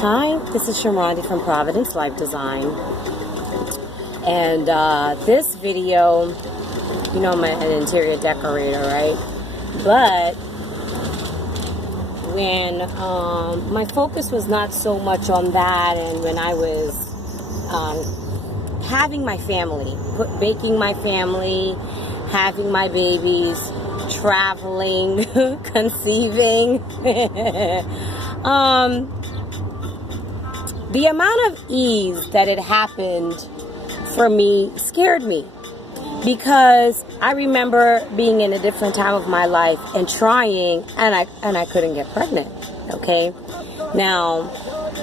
Hi, this is Shamrondi from Providence Life Design. And this video, you know I'm an interior decorator, right? But when my focus was not so much on that, and when I was having my family, baking my family, having my babies, traveling, conceiving, the amount of ease that it happened for me scared me, because I remember being in a different time of my life and trying, and I couldn't get pregnant. Okay, now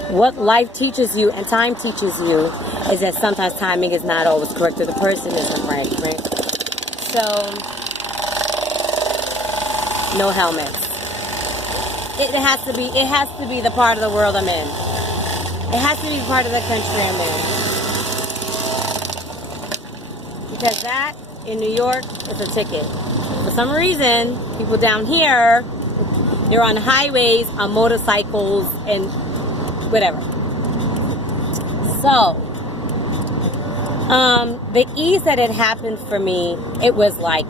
what life teaches you and time teaches you is that sometimes timing is not always correct, or the person isn't right. So no helmets. It has to be the part of the world I'm in. It has to be part of the country I'm in. Because that, in New York, is a ticket. For some reason, people down here, they're on highways, on motorcycles, and whatever. So, the ease that it happened for me, it was like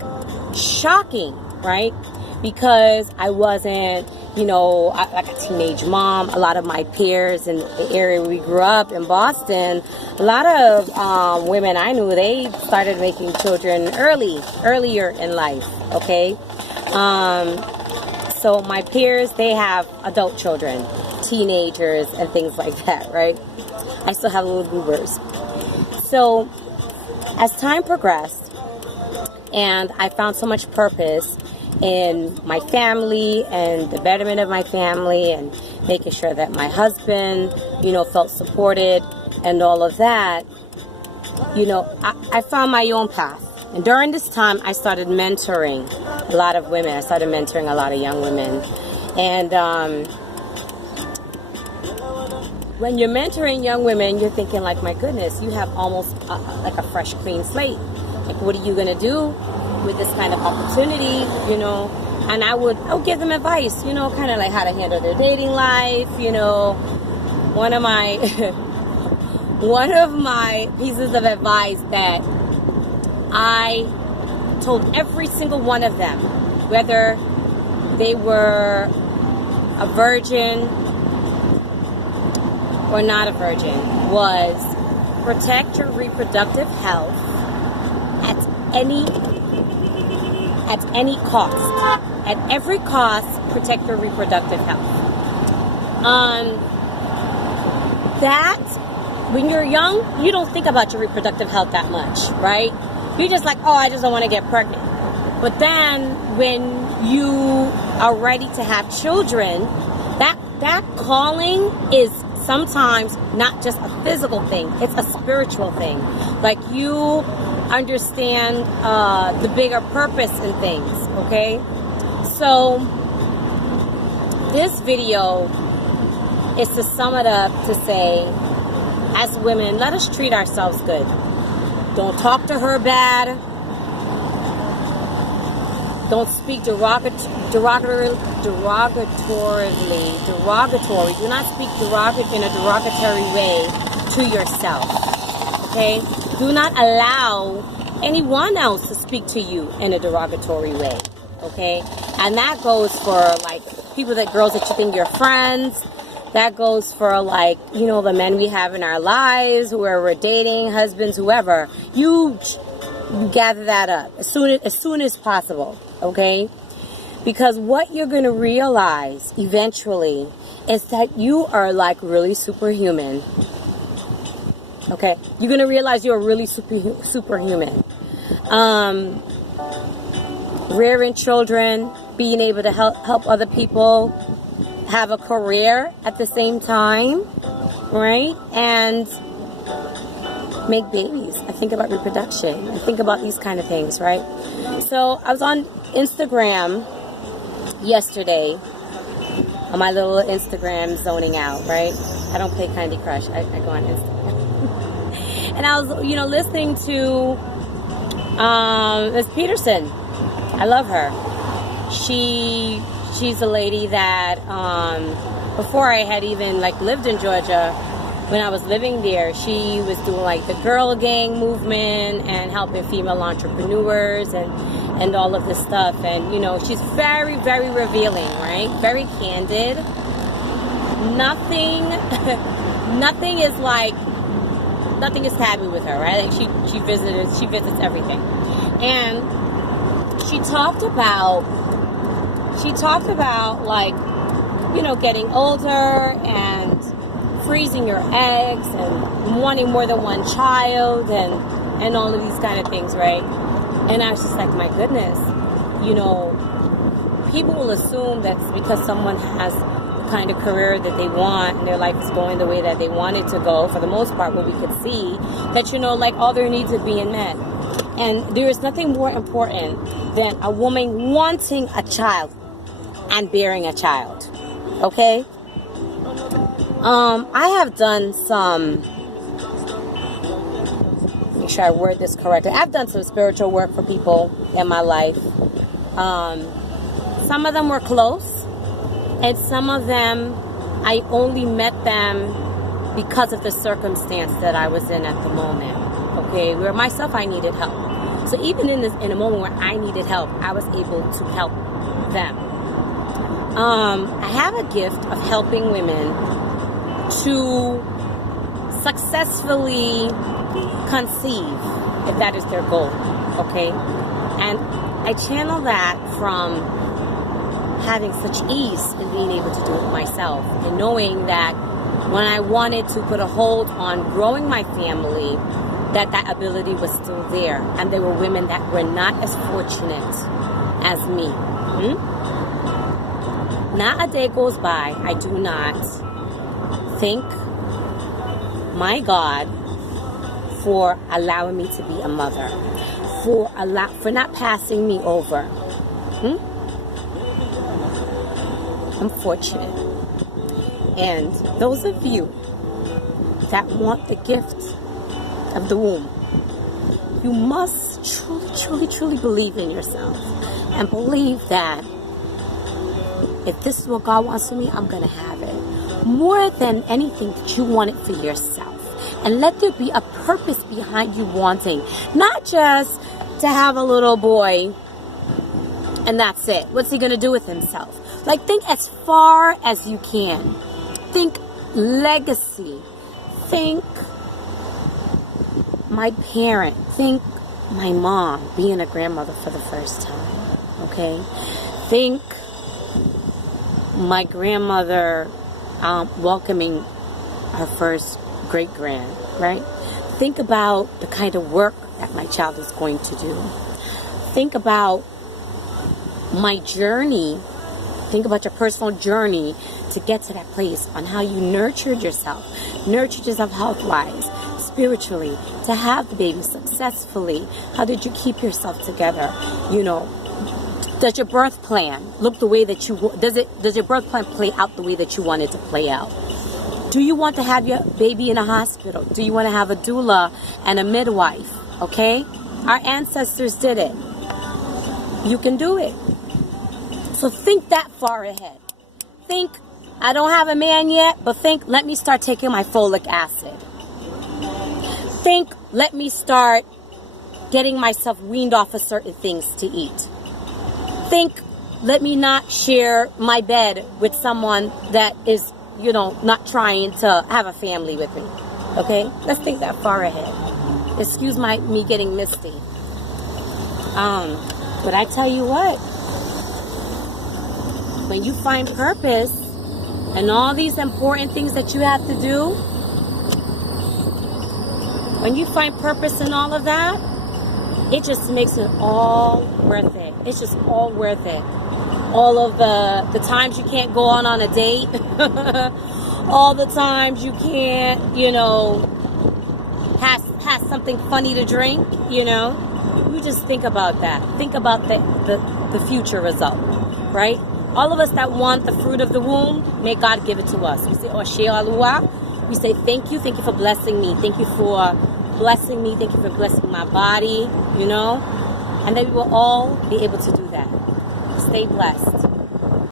shocking, right? Because I wasn't, like a teenage mom. A lot of my peers in the area where we grew up in Boston, a lot of women I knew, they started making children earlier in life, okay? So my peers, they have adult children, teenagers, and things like that, right? I still have little goobers. So as time progressed, and I found so much purpose in my family and the betterment of my family, and making sure that my husband, felt supported and all of that, I found my own path. And during this time, I started mentoring a lot of women. I started mentoring a lot of young women. And when you're mentoring young women, you're thinking like, my goodness, you have almost like a fresh, clean slate. Like, what are you going to do with this kind of opportunity, and I would give them advice, kind of like how to handle their dating life. One of my pieces of advice that I told every single one of them, whether they were a virgin or not a virgin, was protect your reproductive health at any cost. At every cost, protect your reproductive health. That, when you're young, you don't think about your reproductive health that much, right? You're just like, I just don't want to get pregnant. But then, when you are ready to have children, that calling is sometimes not just a physical thing, it's a spiritual thing. Like, you understand the bigger purpose in things, okay? So this video is to sum it up to say, as women, let us treat ourselves good. Don't talk to her bad. Don't speak derogatory. Do not speak in a derogatory way to yourself, okay? Do not allow anyone else to speak to you in a derogatory way, okay? And that goes for, like, girls that you think you're friends. That goes for, like, the men we have in our lives, where we're dating, husbands, whoever. You gather that up as soon as possible, okay? Because what you're going to realize eventually is that you are, like, really superhuman. Okay, you're gonna realize you're really superhuman. Rearing children, being able to help other people, have a career at the same time, right? And make babies. I think about reproduction. I think about these kind of things, right? So I was on Instagram yesterday, on my little Instagram zoning out, right? I don't play Candy Crush. I go on Instagram. And I was, listening to Ms. Peterson. I love her. She She's a lady that before I had even like lived in Georgia, when I was living there, she was doing like the girl gang movement and helping female entrepreneurs and all of this stuff. And you know, she's very, very revealing, right? Very candid. Nothing is taboo with her, right? Like she visits everything. And she talked about like, you know, getting older and freezing your eggs and wanting more than one child and all of these kind of things, right? And I was just like, my goodness, you know, people will assume that it's because someone has the kind of career that they want and their life is going the way that they want it to go. For the most part, what we could see, that, you know, like all their needs are being met. And there is nothing more important than a woman wanting a child and bearing a child. Okay? I have done some, make sure I word this correctly. I've done some spiritual work for people in my life. Some of them were close, and some of them I only met them because of the circumstance that I was in at the moment. Okay, where myself I needed help. So even in a moment where I needed help, I was able to help them. I have a gift of helping women to successfully conceive, if that is their goal, okay? And I channel that from having such ease in being able to do it myself and knowing that when I wanted to put a hold on growing my family, that ability was still there. And there were women that were not as fortunate as me. Not a day goes by I do not thank my God for allowing me to be a mother, for not passing me over. I'm fortunate. And those of you that want the gift of the womb, you must truly, truly, truly believe in yourself and believe that if this is what God wants for me, I'm going to have it. More than anything, that you want it for yourself. And let there be a purpose behind you wanting. Not just to have a little boy and that's it. What's he going to do with himself? Like, think as far as you can. Think legacy. Think my parent. Think my mom being a grandmother for the first time. Okay? Think my grandmother welcoming her first great-grand, right? Think about the kind of work that my child is going to do. Think about my journey. Think about your personal journey to get to that place on how you nurtured yourself health-wise, spiritually, to have the baby successfully. How did you keep yourself together? You know, does your birth plan look the way that you does your birth plan play out the way that you want it to play out? Do you want to have your baby in a hospital? Do you want to have a doula and a midwife? Okay? Our ancestors did it. You can do it. So think that far ahead. Think, I don't have a man yet, but think, let me start taking my folic acid. Think, let me start getting myself weaned off of certain things to eat. Think, let me not share my bed with someone that is, you know, not trying to have a family with me. Okay? Let's think that far ahead. Excuse me getting misty. But I tell you what, when you find purpose and all these important things that you have to do, when you find purpose in all of that, it just makes it all worth it. It's just all worth it. All of the times you can't go on a date, all the times you can't, you know, have something funny to drink, you know. You just think about that. Think about the future result, right? All of us that want the fruit of the womb, may God give it to us. We say, Oshe Alua. We say, thank you for blessing me. Thank you for blessing me. Thank you for blessing my body, you know. And then we will all be able to do that. Stay blessed.